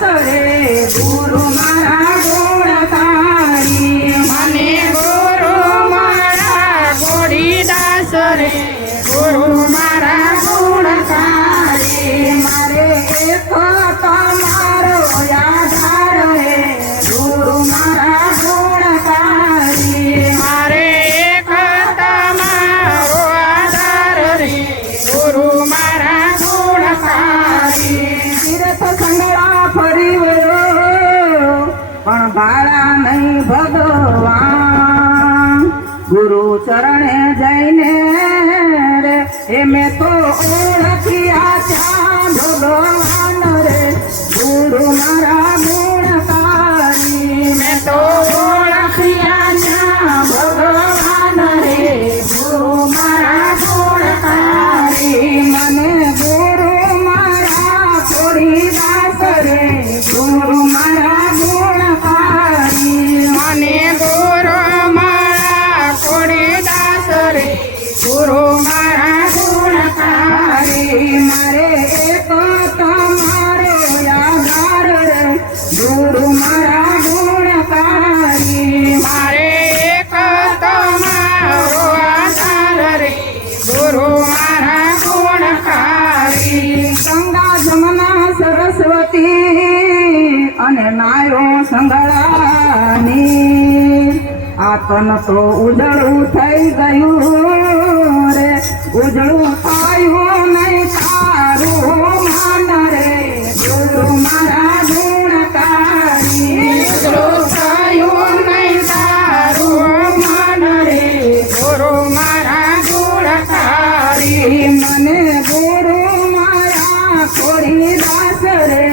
દાસ રે ગુરુ મારા ગુણકારી મને ગુરુ મારા ગોરીદાસ રે ગુરુ મારા ગુણકારી મારે એક તમારો આધાર રે ગુરુ મારા ગુણકારી મારે એક તમારો આધાર રે ગુરુ મારા ગુણકારી તીર્થ સંગડા ફરી વળ્યો પણ ભાળા નહીં ભગવાન ગુરુ ચરણે જઈને રે એ મેં તો ઓળખ્યા ત્યાં ભગવાન રે ગુરુ મારા ગુણકારી મેં તો ઓળખ્યા ત્યાં ભગવાન રે ગુરુ મારા ગુણકારી મને ગુરુ મારા ખોડીદાસ રે ગુરુ મારા ગુણકારી મને ગુરુ મારા ગોરીદાસ રે ગુરુ મારા ગુણકારી મારે એક તમારો આધાર રે ગુરુ મારા ગુણકારી મારે એક તમારો આધાર રે ગુરુ મારા ગુણકારી ગંગા જમના સરસ્વતી અને નાયો સંગળાની આ તન તો ઉજળું થઈ ગયું રે ઉજળું થયું નહીં તારું માન રે ગુરુ મારા ગુણકારી ઉજળું થયું નહીં તારું મન રે ગુરુ મારા ગુણકારી મને ગુરુ મારા ખોડીદાસ રે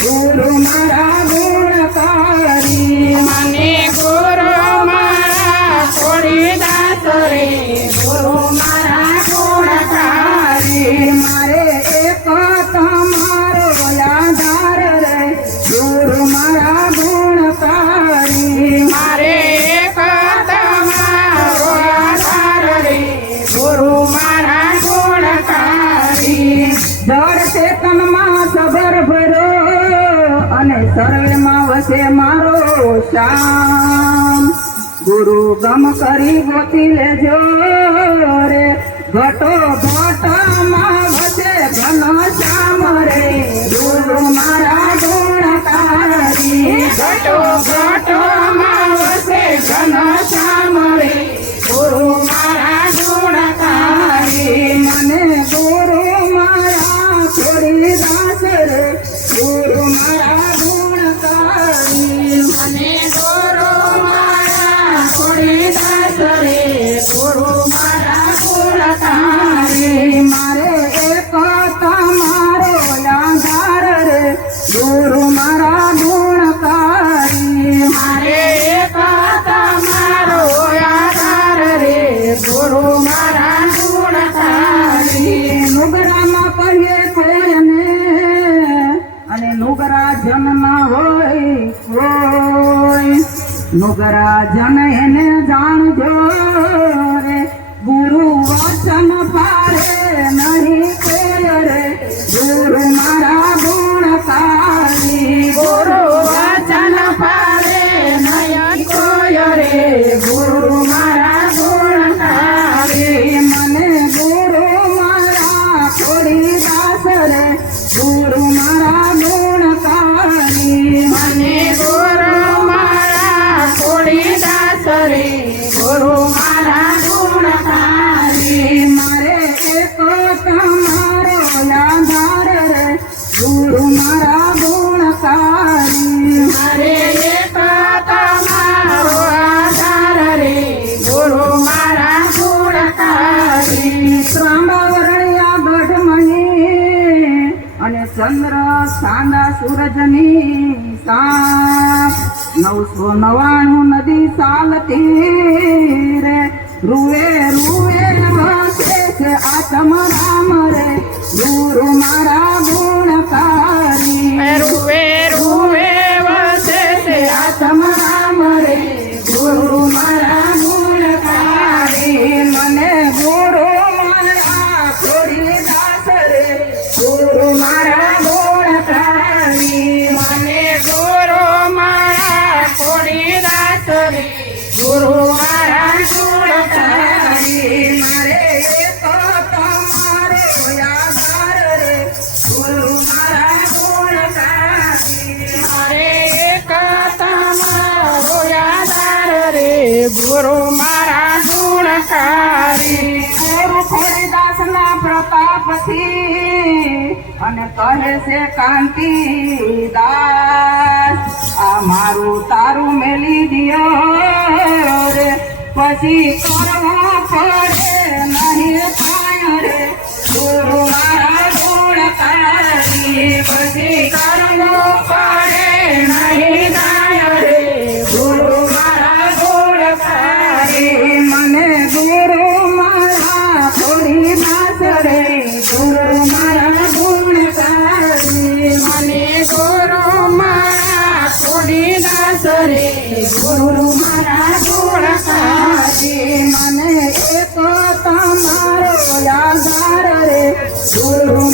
ગુરુ મારા ગુણકારી મને ગુરુ મારા ગોરીદાસ રે ગુરુ મારા ગુણકારી મારે એક તમારો આધાર રે ગુરુ મારા ગુણકારી મારે એક તમારો આધાર રે ગુરુ મારા ગુણકારી જળ ચેતનમાં સબર ભર્યો અને શરણમાં વસે મારો શ્યામ ગુરુ ગમ કરી ગોતી લેજો રે ઘટો ઘટમાં વસે ઘન શ્યામ રે ગુરુ મારા ગુણકારી ઘટો ઘટો માં વસે ઘન શ્યામ રે ગુરુ મારા ગુણકારી મને ગુરુ મારા ખોડીદાસ રે ગુરુ મારા ગુણકારી મને ગુરુ મારા ગોરીદાસ રે ગુરુ મારા ગુણકારી મારે એક તમારો આધાર રે ગુરુ મારા ગુણકારી મારે એક તમારો આધાર રે ગુરુ મારા ગુણકારી નુગરામાં કહીએ કોઈને અને નુગરા જન્મમાં હોય નુગરા જન એને જાણજો રે ગુરુ વચન પારે નહીં કોઈ રે ગુરુ મારા ગુણકારી ગુરુ વચન પારે નહીં કોઈ રે ગુરુ મારા ગુણકારી મને ગુરુ મારા ખોડીદાસ રે ગુરુ મારા ગુણકારી મને ગુરુ મારા ગોરીદાસ રે ગુરુ મારા ગુણકારી મારે એક તમારો આધાર રે ગુરુ મારા ગુણકારી મારે એક તમારો આધાર રે ગુરુ મારા ગુણકારી ત્રાંબાવરણિયા ગઢમણી અને ચંદ્ર સાંડા સૂરજની સાપ 999 નદી ચાલતી રે રૂએ રૂએ વસે છે આત્મ રામ રે ગુરુ મારા ગુણકારી રૂવે રૂવે વસે છે આત્મ રામ રે ગુરુ મારા ગુણકારી મને ગુરુ મારા ખોડીદાસ રે ગુરુ મારા ગુણકારી મને ગુરુ મારા ગુણકારી મારે એક તમારો આધાર રે ગુરુ મારા ગુણકારી મારે એક તમારો આધાર રે ગુરુ મારા ગુણકારી ગુરુ ખોડીદાસના પ્રતાપથી અને કહે છે કાંતિ દાસ આ મારું તારું મેલી દિયો રે પછી કરવો પડે નહીં થાય રે ગુરુ મારા ગુણકારી પછી કરવો પડે નહીં થાય રે ગુરુ મારા ગુણકારી મને ગુરુ મારા ખોડીદાસ રે ગુરુ મારા ગુણકારી મને ગુરુ મારા ખોડીદાસ રે ગુરુ મારા ગુણકારી મને એક તમારો આધાર રે ગુરુ